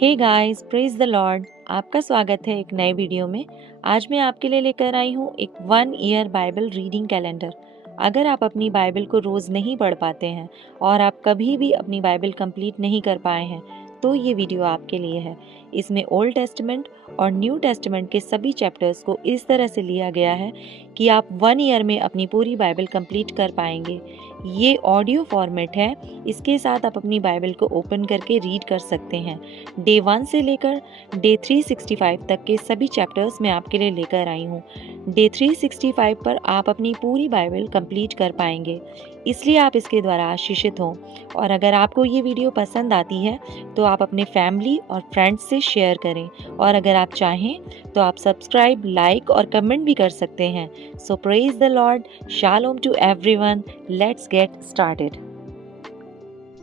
Hey guys, praise the Lord. आपका स्वागत है एक नए वीडियो में। आज मैं आपके लिए लेकर आई हूँ एक 1 ईयर बाइबल रीडिंग कैलेंडर। अगर आप अपनी बाइबल को रोज़ नहीं पढ़ पाते हैं और आप कभी भी अपनी बाइबल कंप्लीट नहीं कर पाए हैं तो ये वीडियो आपके लिए है। इसमें ओल्ड टेस्टमेंट और न्यू टेस्टमेंट के सभी चैप्टर्स को इस तरह से लिया गया है कि आप 1 ईयर में अपनी पूरी बाइबल कंप्लीट कर पाएंगे। ये ऑडियो फॉर्मेट है, इसके साथ आप अपनी बाइबल को ओपन करके रीड कर सकते हैं। डे 1 से लेकर डे 365 तक के सभी चैप्टर्स मैं आपके लिए लेकर आई हूँ। डे 365 पर आप अपनी पूरी बाइबल कंप्लीट कर पाएंगे, इसलिए आप इसके द्वारा आशीषित हों। और अगर आपको ये वीडियो पसंद आती है तो आप अपने फैमिली और फ्रेंड्स से शेयर करें, और अगर आप चाहें तो आप सब्सक्राइब, लाइक और कमेंट भी कर सकते हैं। So praise the Lord, shalom to everyone. Let's get started.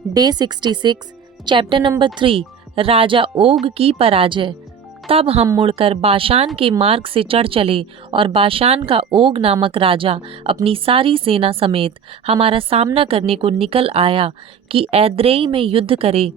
Day 66, chapter number 3, राजा ओग की पराजय। तब हम मुड़कर बाशान के मार्ग से चढ़ चले, और बाशान का ओग नामक राजा अपनी सारी सेना समेत हमारा सामना करने को निकल आया कि एद्रेई में युद्ध करे।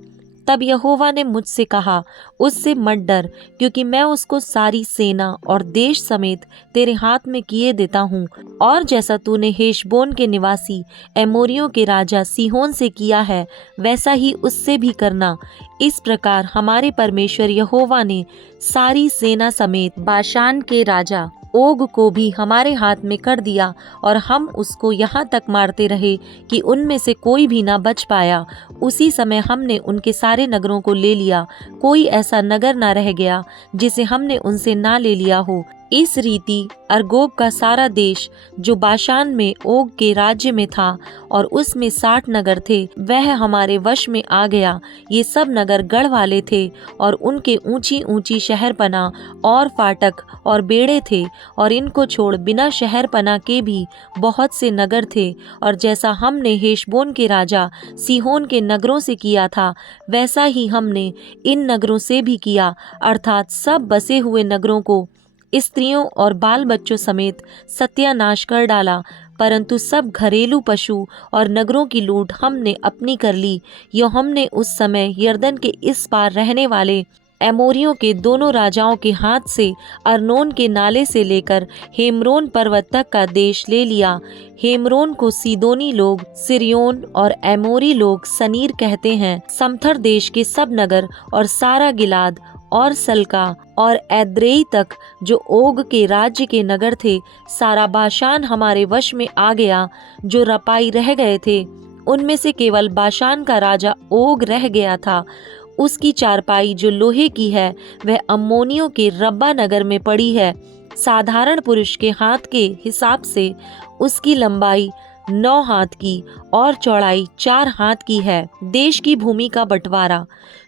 तब यहोवा ने मुझसे कहा, उससे मत डर, क्योंकि मैं उसको सारी सेना और देश समेत तेरे हाथ में किए देता हूँ। और जैसा तूने हेशबोन के निवासी एमोरियों के राजा सीहोन से किया है, वैसा ही उससे भी करना। इस प्रकार हमारे परमेश्वर यहोवा ने सारी सेना समेत बाशान के राजा ओग को भी हमारे हाथ में कर दिया, और हम उसको यहाँ तक मारते रहे कि उनमें से कोई भी ना बच पाया। उसी समय हमने उनके सारे नगरों को ले लिया, कोई ऐसा नगर ना रह गया जिसे हमने उनसे ना ले लिया हो। इस रीति अर्गोब का सारा देश जो बाशान में ओग के राज्य में था, और उसमें 60 नगर थे, वह हमारे वश में आ गया। ये सब नगर गढ़ वाले थे, और उनके ऊंची ऊंची शहरपना और फाटक और बेड़े थे, और इनको छोड़ बिना शहरपना के भी बहुत से नगर थे। और जैसा हमने हेशबोन के राजा सीहोन के नगरों से किया था, वैसा ही हमने इन नगरों से भी किया, अर्थात सब बसे हुए नगरों को स्त्रियों और बाल बच्चों समेत सत्यानाश कर डाला। परंतु सब घरेलू पशु और नगरों की लूट हमने अपनी कर ली। यो हमने उस समय यरदन के इस पार रहने वाले एमोरियों के दोनों राजाओं के हाथ से अर्नोन के नाले से लेकर हेमरोन पर्वत तक का देश ले लिया। हेमरोन को सीदोनी लोग सिरियोन और एमोरी लोग सनीर कहते हैं। समथर देश के सब नगर और सारा गिलाद और सल्का और एद्रेई तक जो ओग के राज्य के नगर थे, सारा बाशान हमारे वश में आ गया। जो रपाई रह गए थे, उनमें से केवल बाशान का राजा ओग रह गया था। उसकी चारपाई जो लोहे की है, वह अम्मोनियों के रब्बा नगर में पड़ी है। साधारण पुरुष के हाथ के हिसाब से उसकी लंबाई 9 हाथ की और चौड़ाई 4 हाथ की है। देश की भूमि का बंटवारा।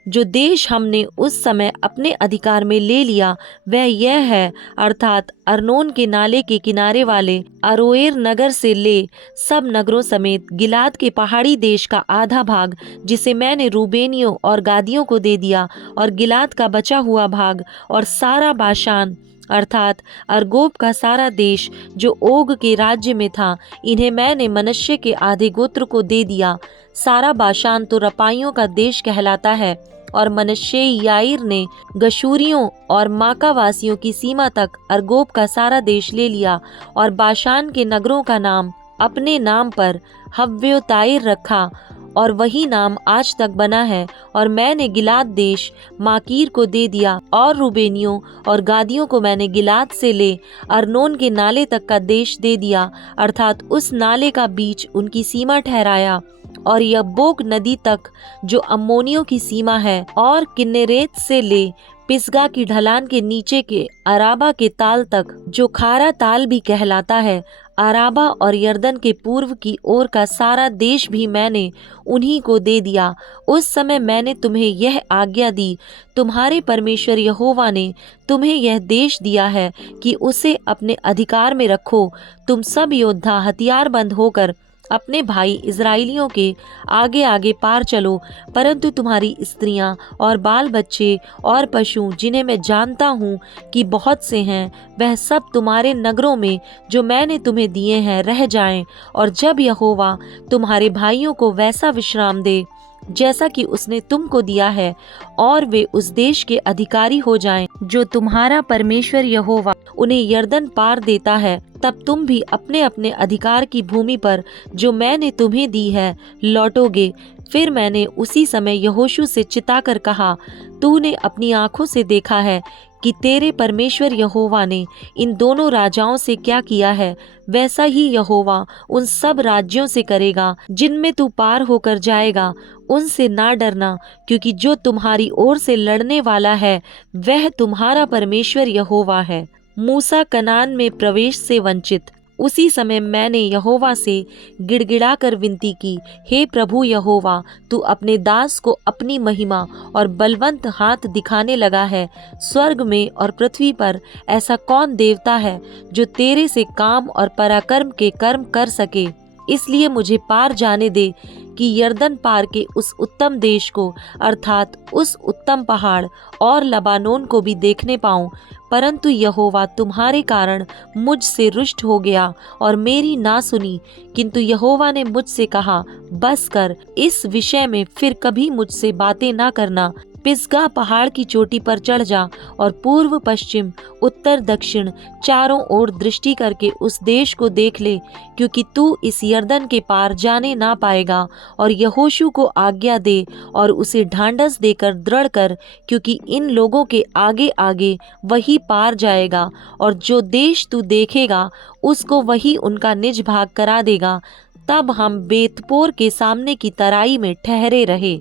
जो देश हमने उस समय अपने अधिकार में ले लिया, वह यह है, अर्थात अर्नोन के नाले के किनारे वाले अरोएर नगर से ले सब नगरों समेत गिलाद के पहाड़ी देश का आधा भाग, जिसे मैंने रूबेनियों और गादियों को दे दिया, और गिलाद का बचा हुआ भाग, और सारा बाशान अर्थात अर्गोब का सारा देश जो ओग के राज्य में था, इन्हें मैंने मनश्शे के आधे गोत्र को दे दिया। सारा बाशान तो रपाइयों का देश कहलाता है, और मनश्शे याईर ने गशूरियों और माकावासियों की सीमा तक अर्गोब का सारा देश ले लिया, और बाशान के नगरों का नाम अपने नाम पर हव्योताइर रखा, और वही नाम आज तक बना है। और मैंने गिलाद देश माकीर को दे दिया, और रूबेनियों और गादियों को मैंने गिलाद से ले अर्नोन के नाले तक का देश दे दिया, अर्थात उस नाले का बीच उनकी सीमा ठहराया, और यब्बोक नदी तक जो अम्मोनियों की सीमा है, और किन्नेरेत से ले पिसगा की ढलान के नीचे के अराबा के ताल तक, जो खारा ताल भी कहलाता है। अराबा और यरदन के पूर्व की ओर का सारा देश भी मैंने उन्हीं को दे दिया। उस समय मैंने तुम्हें यह आज्ञा दी, तुम्हारे परमेश्वर यहोवा ने तुम्हें यह देश दिया है कि उसे अपने अधिकार में रखो। तुम सब योद्धा हथियारबंद होकर अपने भाई इज़राइलियों के आगे आगे पार चलो, परंतु तुम्हारी स्त्रियां और बाल बच्चे और पशु, जिन्हें मैं जानता हूँ कि बहुत से हैं, वह सब तुम्हारे नगरों में जो मैंने तुम्हें दिए हैं रह जाएं। और जब यहोवा तुम्हारे भाइयों को वैसा विश्राम दे जैसा कि उसने तुमको दिया है, और वे उस देश के अधिकारी हो जाएं जो तुम्हारा परमेश्वर यहोवा उन्हें यरदन पार देता है। तब तुम भी अपने अपने अधिकार की भूमि पर जो मैंने तुम्हें दी है लौटोगे। फिर मैंने उसी समय यहोशू से चिताकर कहा, तूने अपनी आंखों से देखा है कि तेरे परमेश्वर यहोवा ने इन दोनों राजाओं से क्या किया है, वैसा ही यहोवा उन सब राज्यों से करेगा जिनमें तू पार होकर जाएगा। उनसे ना डरना, क्योंकि जो तुम्हारी ओर से लड़ने वाला है वह तुम्हारा परमेश्वर यहोवा है। मूसा कनान में प्रवेश से वंचित। उसी समय मैंने यहोवा से गिड़गिड़ाकर विनती की, हे प्रभु यहोवा, तू अपने दास को अपनी महिमा और बलवंत हाथ दिखाने लगा है। स्वर्ग में और पृथ्वी पर ऐसा कौन देवता है जो तेरे से काम और पराक्रम के कर्म कर सके। इसलिए मुझे पार जाने दे कि यरदन पार के उस उत्तम देश को, अर्थात उस उत्तम पहाड़ और लबानोन को भी देखने पाऊं। परंतु यहोवा तुम्हारे कारण मुझसे रुष्ट हो गया और मेरी ना सुनी। किंतु यहोवा ने मुझसे कहा, बस कर, इस विषय में फिर कभी मुझसे बातें ना करना। पिसगा पहाड़ की चोटी पर चढ़ जा और पूर्व पश्चिम उत्तर दक्षिण चारों ओर दृष्टि करके उस देश को देख ले, क्योंकि तू इस यरदन के पार जाने ना पाएगा। और यहोशू को आज्ञा दे और उसे ढांढस देकर दृढ़ कर, क्योंकि इन लोगों के आगे आगे वही पार जाएगा, और जो देश तू देखेगा उसको वही उनका निज भाग करा देगा। तब हम बेतपोर के सामने की तराई में ठहरे रहे।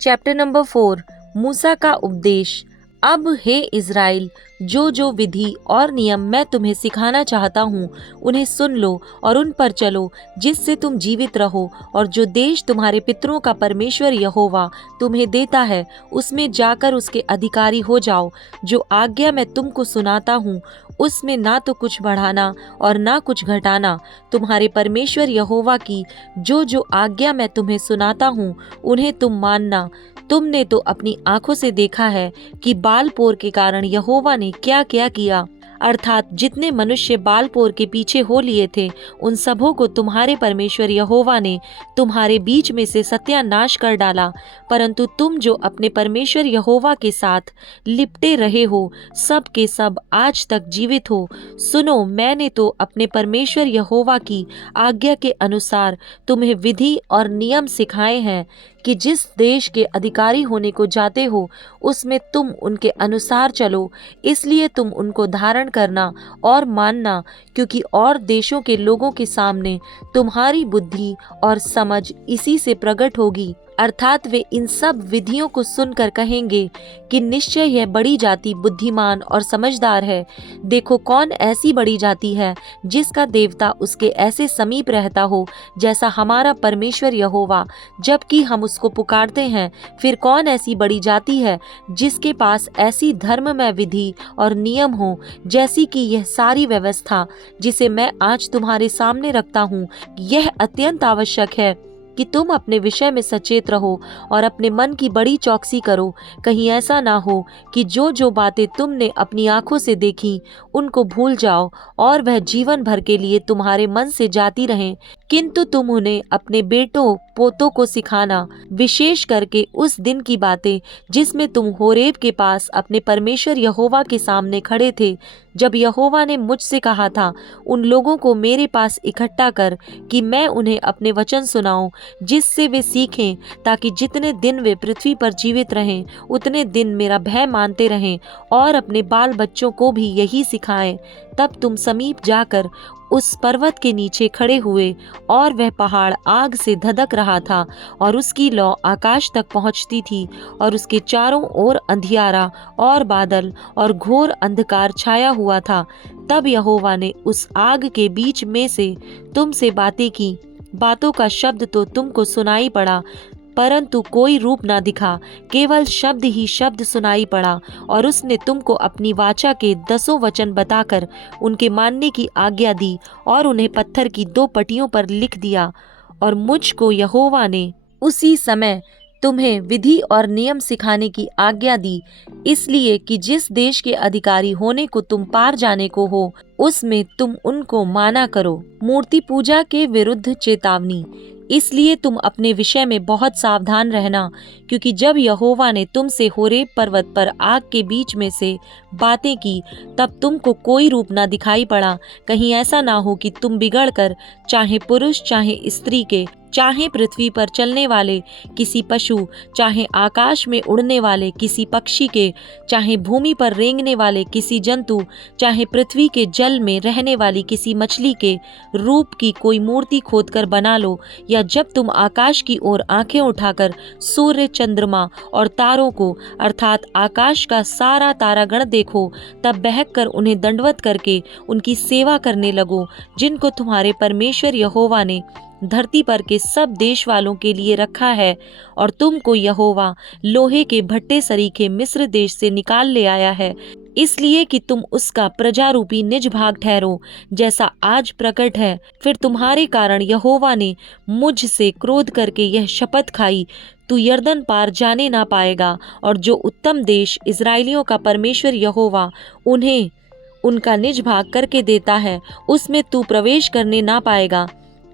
चैप्टर नंबर 4, मूसा का उपदेश। अब हे इज़राइल, जो जो विधि और नियम मैं तुम्हें सिखाना चाहता हूँ उन्हें सुन लो और उन पर चलो, जिससे तुम जीवित रहो। और जो देश तुम्हारे पितरों का परमेश्वर यहोवा तुम्हें देता है उसमें जाकर उसके अधिकारी हो जाओ। जो आज्ञा मैं तुमको सुनाता हूँ उसमें ना तो कुछ बढ़ाना और ना कुछ घटाना। तुम्हारे परमेश्वर यहोवा की जो जो आज्ञा मैं तुम्हें सुनाता हूँ उन्हें तुम मानना। तुमने तो अपनी आंखों से देखा है कि बालपोर के कारण यहोवा ने क्या क्या किया, अर्थात जितने मनुष्य बालपोर के पीछे हो लिए थे उन सबों को तुम्हारे परमेश्वर यहोवा ने तुम्हारे बीच में से सत्यानाश कर डाला। परंतु तुम जो अपने परमेश्वर यहोवा के साथ लिपटे रहे हो सब के सब आज तक जीवित हो। सुनो, मैंने तो अपने परमेश्वर यहोवा की आज्ञा के अनुसार तुम्हें विधि और नियम सिखाए हैं कि जिस देश के अधिकारी होने को जाते हो उसमें तुम उनके अनुसार चलो। इसलिए तुम उनको धारण करना और मानना, क्योंकि और देशों के लोगों के सामने तुम्हारी बुद्धि और समझ इसी से प्रकट होगी। अर्थात वे इन सब विधियों को सुनकर कहेंगे कि निश्चय यह बड़ी जाति बुद्धिमान और समझदार है। देखो, कौन ऐसी बड़ी जाति है जिसका देवता उसके ऐसे समीप रहता हो जैसा हमारा परमेश्वर यहोवा, जबकि हम उसको पुकारते हैं। फिर कौन ऐसी बड़ी जाति है जिसके पास ऐसी धर्ममय विधि और नियम हो जैसी कि यह सारी व्यवस्था जिसे मैं आज तुम्हारे सामने रखता हूँ। यह अत्यंत आवश्यक है कि तुम अपने विषय में सचेत रहो और अपने मन की बड़ी चौकसी करो। कहीं ऐसा ना हो कि जो जो बातें तुमने अपनी आंखों से देखी उनको भूल जाओ और वह जीवन भर के लिए तुम्हारे मन से जाती रहें। किंतु तुम उन्हें अपने बेटों पोतों को सिखाना, विशेष करके उस दिन की बातें जिसमें तुम होरेब के पास अपने परमेश्वर यहोवा के सामने खड़े थे, जब यहोवा ने मुझसे कहा था, उन लोगों को मेरे पास इकट्ठा कर कि मैं उन्हें अपने वचन सुनाऊं, जिससे वे सीखें, ताकि जितने दिन वे पृथ्वी पर जीवित रहें उतने दिन मेरा भय मानते रहें और अपने बाल बच्चों को भी यही सिखाएं। तब तुम समीप जाकर उस पर्वत के नीचे खड़े हुए, और वह पहाड़ आग से धधक रहा था और उसकी लौ आकाश तक पहुंचती थी, और उसके चारों ओर अंधियारा और बादल और घोर अंधकार छाया हुआ था। तब यहोवा ने उस आग के बीच में से तुमसे बातें की। बातों का शब्द तो तुमको सुनाई पड़ा, परंतु कोई रूप ना दिखा, केवल शब्द ही शब्द सुनाई पड़ा। और उसने तुमको अपनी वाचा के 10 वचन बताकर उनके मानने की आज्ञा दी और उन्हें पत्थर की 2 पटियों पर लिख दिया। और मुझको यहोवा ने उसी समय तुम्हें विधि और नियम सिखाने की आज्ञा दी, इसलिए कि जिस देश के अधिकारी होने को तुम पार जाने को हो उसमें तुम उनको माना करो। मूर्ति पूजा के विरुद्ध चेतावनी। इसलिए तुम अपने विषय में बहुत सावधान रहना, क्योंकि जब यहोवा ने तुमसे होरेब पर्वत पर आग के बीच में से बातें की, तब तुमको कोई रूप ना दिखाई पड़ा। कहीं ऐसा ना हो कि तुम बिगड़कर, चाहे पुरुष चाहे स्त्री के, चाहे पृथ्वी पर चलने वाले किसी पशु, चाहे आकाश में उड़ने वाले किसी पक्षी के, चाहे भूमि पर रेंगने वाले किसी जंतु, चाहे पृथ्वी के जल में रहने वाली किसी मछली के रूप की कोई मूर्ति खोदकर बना लो, या जब तुम आकाश की ओर आंखें उठाकर सूर्य, चंद्रमा और तारों को अर्थात आकाश का सारा तारागण देखो, तब बहक कर उन्हें दंडवत करके उनकी सेवा करने लगो, जिनको तुम्हारे परमेश्वर यहोवा ने धरती पर के सब देश वालों के लिए रखा है। और तुमको यहोवा लोहे के भट्टे सरीखे मिस्र देश से निकाल ले आया है, इसलिए कि तुम उसका प्रजारूपी निज भाग ठहरो, जैसा आज प्रकट है। फिर तुम्हारे कारण यहोवा ने मुझसे क्रोध करके यह शपथ खाई, तू यरदन पार जाने ना पाएगा, और जो उत्तम देश इस्राएलियों का परमेश्वर यहोवा उन्हें उनका निज भाग करके देता है, उसमें तू प्रवेश करने ना पाएगा।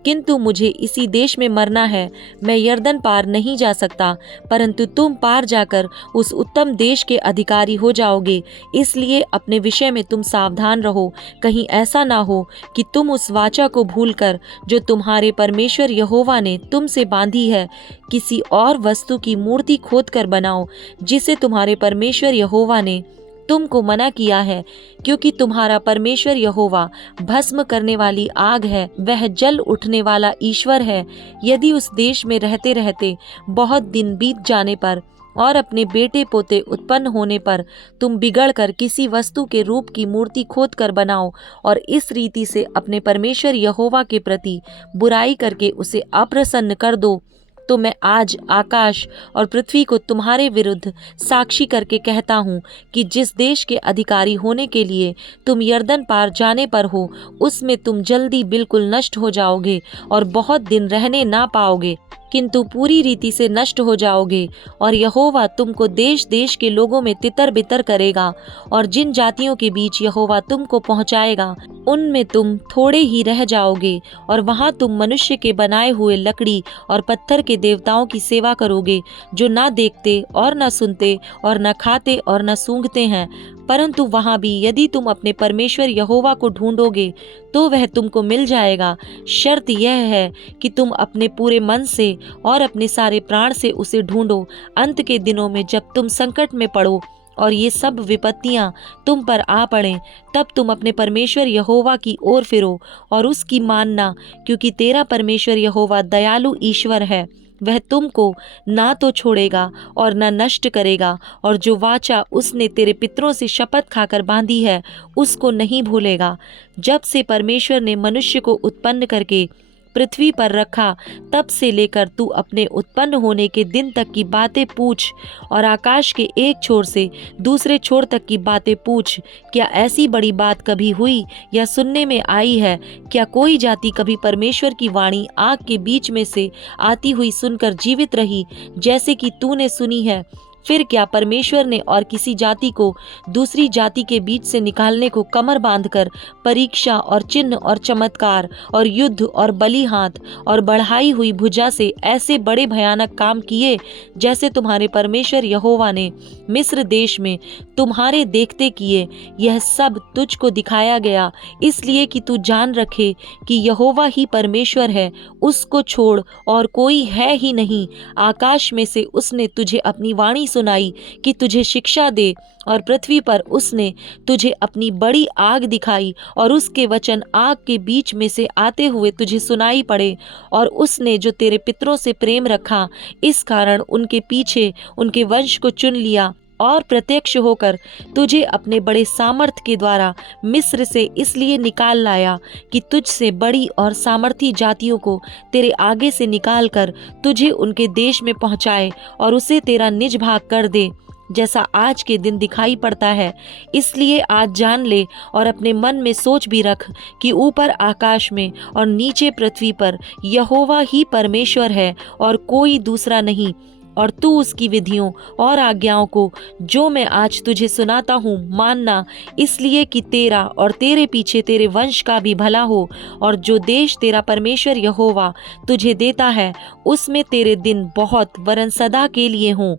किंतु मुझे इसी देश में मरना है, मैं यरदन पार नहीं जा सकता, परंतु तुम पार जाकर उस उत्तम देश के अधिकारी हो जाओगे। इसलिए अपने विषय में तुम सावधान रहो, कहीं ऐसा ना हो कि तुम उस वाचा को भूलकर, जो तुम्हारे परमेश्वर यहोवा ने तुमसे बांधी है, किसी और वस्तु की मूर्ति खोद कर बनाओ, जिसे तुम्हारे परमेश्वर यहोवा ने तुमको मना किया है। क्योंकि तुम्हारा परमेश्वर यहोवा भस्म करने वाली आग है, वह जल उठने वाला ईश्वर है। यदि उस देश में रहते रहते बहुत दिन बीत जाने पर और अपने बेटे पोते उत्पन्न होने पर तुम बिगड़ कर किसी वस्तु के रूप की मूर्ति खोद कर बनाओ, और इस रीति से अपने परमेश्वर यहोवा के प्रति बुराई करके उसे अप्रसन्न कर दो, तो मैं आज आकाश और पृथ्वी को तुम्हारे विरुद्ध साक्षी करके कहता हूँ कि जिस देश के अधिकारी होने के लिए तुम यरदन पार जाने पर हो, उसमें तुम जल्दी बिल्कुल नष्ट हो जाओगे और बहुत दिन रहने ना पाओगे, किंतु पूरी रीति से नष्ट हो जाओगे। और यहोवा तुमको देश देश के लोगों में तितर बितर करेगा, और जिन जातियों के बीच यहोवा तुमको पहुंचाएगा, उनमें तुम थोड़े ही रह जाओगे, और वहां तुम मनुष्य के बनाए हुए लकड़ी और पत्थर के देवताओं की सेवा करोगे, जो ना देखते और ना सुनते और ना खाते और ना सूंघते हैं। परंतु वहां भी यदि तुम अपने परमेश्वर यहोवा को ढूंढोगे, तो वह तुमको मिल जाएगा। शर्त यह है कि तुम अपने पूरे मन से और अपने सारे प्राण से उसे ढूंढो। अंत के दिनों में जब तुम संकट में पड़ो और ये सब विपत्तियां तुम पर आ पड़ें, तब तुम अपने परमेश्वर यहोवा की ओर फिरो और उसकी मानना, क्योंकि तेरा परमेश्वर यहोवा दयालु ईश्वर है। वह तुमको ना तो छोड़ेगा और ना नष्ट करेगा, और जो वाचा उसने तेरे पितरों से शपथ खाकर बांधी है, उसको नहीं भूलेगा। जब से परमेश्वर ने मनुष्य को उत्पन्न करके पृथ्वी पर रखा, तब से लेकर तू अपने उत्पन्न होने के दिन तक की बातें पूछ, और आकाश के एक छोर से दूसरे छोर तक की बातें पूछ। क्या ऐसी बड़ी बात कभी हुई या सुनने में आई है? क्या कोई जाति कभी परमेश्वर की वाणी आग के बीच में से आती हुई सुनकर जीवित रही, जैसे कि तूने सुनी है? फिर क्या परमेश्वर ने और किसी जाति को दूसरी जाति के बीच से निकालने को कमर बांधकर परीक्षा और चिन्ह और चमत्कार और युद्ध और बलि हाथ और बढ़ाई हुई भुजा से ऐसे बड़े भयानक काम किए, जैसे तुम्हारे परमेश्वर यहोवा ने मिस्र देश में तुम्हारे देखते किए? यह सब तुझको दिखाया गया, इसलिए कि तू जान रखे कि यहोवा ही परमेश्वर है, उसको छोड़ और कोई है ही नहीं। आकाश में से उसने तुझे अपनी वाणी सुनाई कि तुझे शिक्षा दे, और पृथ्वी पर उसने तुझे अपनी बड़ी आग दिखाई, और उसके वचन आग के बीच में से आते हुए तुझे सुनाई पड़े। और उसने जो तेरे पितरों से प्रेम रखा, इस कारण उनके पीछे उनके वंश को चुन लिया, और प्रत्यक्ष होकर तुझे अपने बड़े सामर्थ के द्वारा मिस्र से इसलिए निकाल लाया कि तुझसे बड़ी और सामर्थी जातियों को तेरे आगे से निकाल कर तुझे उनके देश में पहुंचाए और उसे तेरा निज भाग कर दे, जैसा आज के दिन दिखाई पड़ता है। इसलिए आज जान ले और अपने मन में सोच भी रख कि ऊपर आकाश में और नीचे पृथ्वी पर यहोवा ही परमेश्वर है और कोई दूसरा नहीं। और तू उसकी विधियों और आज्ञाओं को जो मैं आज तुझे सुनाता हूँ मानना, इसलिए कि तेरा और तेरे पीछे तेरे वंश का भी भला हो। और जो देश तेरा परमेश्वर यहोवा तुझे देता है उसमें तेरे दिन बहुत वरन सदा के लिए हों।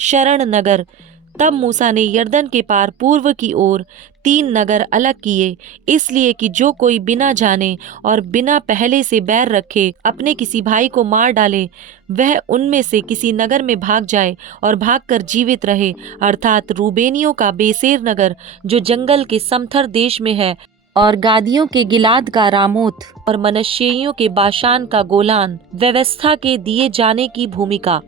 शरण नगर। तब मूसा ने यरदन के पार पूर्व की ओर 3 नगर अलग किए, इसलिए कि जो कोई बिना जाने और बिना पहले से बैर रखे अपने किसी भाई को मार डाले, वह उनमें से किसी नगर में भाग जाए और भागकर जीवित रहे, अर्थात रूबेनियों का बेसेर नगर जो जंगल के समथर देश में है, और गादियों के गिलाद का रामोत, और मनश्शेइयों के बाशान का गोलान, व्यवस्था के दिए जाने की भूमिका।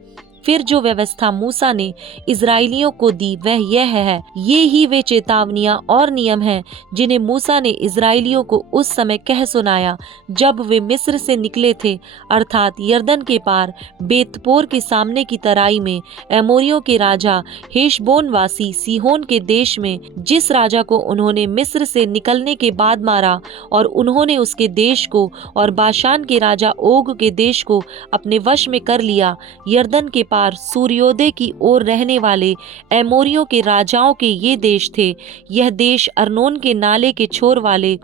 फिर जो व्यवस्था मूसा ने इजराइलियों को दी वह यह है, ये ही वे चेतावनियां और नियम हैं जिन्हें मूसा ने इजराइलियों को उस समय कह सुनाया जब वे मिस्र से निकले थे, अर्थात यरदन के पार बेतपोर के सामने की तराई में एमोरियों के राजा हेशबोन वासी सीहोन के देश में, जिस राजा को उन्होंने मिस्र से निकलने के बाद मारा, और उन्होंने उसके देश को और बाशान के राजा ओग के देश को अपने वश में कर लिया। यरदन के सूर्योदय की ओर रहने वाले एमोरियों के राजाओं के ये देश थे। यह देश अर्नोन के नाले के छोर वाले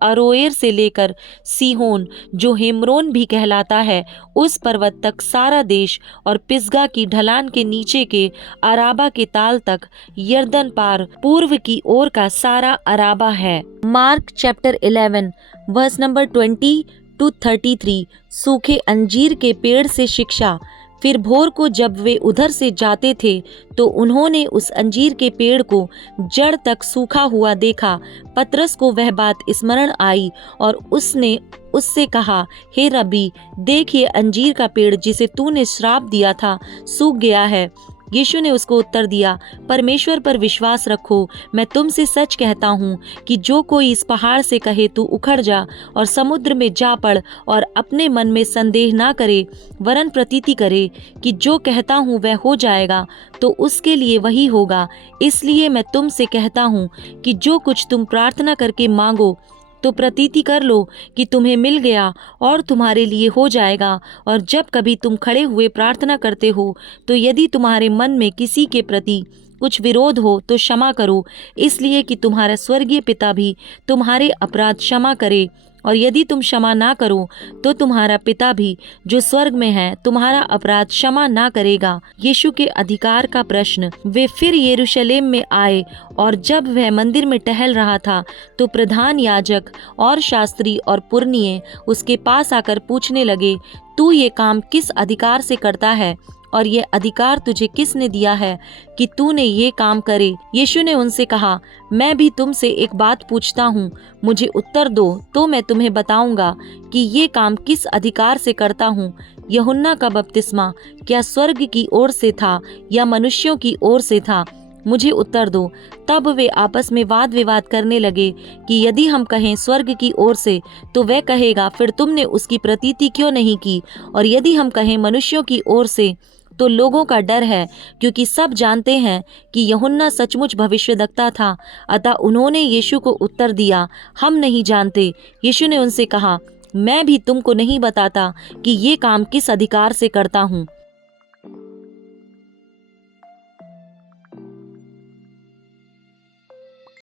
अरोएर से लेकर सीहोन जो हेमरोन भी कहलाता है उस पर्वत तक सारा देश, और पिसगा की ढलान के नीचे के अराबा के ताल तक यरदन पार पूर्व की ओर का सारा अराबा है। Mark chapter 11 verse number 20 to 33। सूखे अंजीर के पेड़ से शिक्षा। फिर भोर को जब वे उधर से जाते थे तो उन्होंने उस अंजीर के पेड़ को जड़ तक सूखा हुआ देखा। पतरस को वह बात स्मरण आई और उसने उससे कहा, हे रब्बी, देखिए अंजीर का पेड़ जिसे तूने श्राप दिया था सूख गया है। यीशु ने उसको उत्तर दिया, परमेश्वर पर विश्वास रखो। मैं तुमसे सच कहता हूँ कि जो कोई इस पहाड़ से कहे तू उखड़ जा और समुद्र में जा पड़, और अपने मन में संदेह ना करे वरन प्रतीति करे कि जो कहता हूँ वह हो जाएगा, तो उसके लिए वही होगा। इसलिए मैं तुमसे कहता हूँ कि जो कुछ तुम प्रार्थना करके मांगो तो प्रतीति कर लो कि तुम्हें मिल गया और तुम्हारे लिए हो जाएगा। और जब कभी तुम खड़े हुए प्रार्थना करते हो तो यदि तुम्हारे मन में किसी के प्रति कुछ विरोध हो तो क्षमा करो, इसलिए कि तुम्हारा स्वर्गीय पिता भी तुम्हारे अपराध क्षमा करे। और यदि तुम क्षमा ना करो तो तुम्हारा पिता भी जो स्वर्ग में है तुम्हारा अपराध क्षमा ना करेगा। यीशु के अधिकार का प्रश्न। वे फिर यरूशलेम में आए, और जब वह मंदिर में टहल रहा था तो प्रधान याजक और शास्त्री और पुरनिये उसके पास आकर पूछने लगे, तू ये काम किस अधिकार से करता है, और ये अधिकार तुझे किसने दिया है कि तूने ये काम करे? यीशु ने उनसे कहा, मैं भी तुमसे एक बात पूछता हूँ, मुझे उत्तर दो तो मैं तुम्हें बताऊंगा कि ये काम किस अधिकार से करता हूँ। यूहन्ना का बपतिस्मा क्या स्वर्ग की ओर से था या मनुष्यों की ओर से था? मुझे उत्तर दो। तब वे आपस में वाद विवाद करने लगे कि यदि हम कहें स्वर्ग की ओर से तो वह कहेगा, फिर तुमने उसकी प्रतीति क्यों नहीं की? और यदि हम कहें मनुष्यों की ओर से तो लोगों का डर है, क्योंकि सब जानते हैं कि यूहन्ना सचमुच भविष्यद्वक्ता था। अतः उन्होंने यीशु को उत्तर दिया, हम नहीं जानते। यीशु ने उनसे कहा, मैं भी तुमको नहीं बताता कि ये काम किस अधिकार से करता हूँ।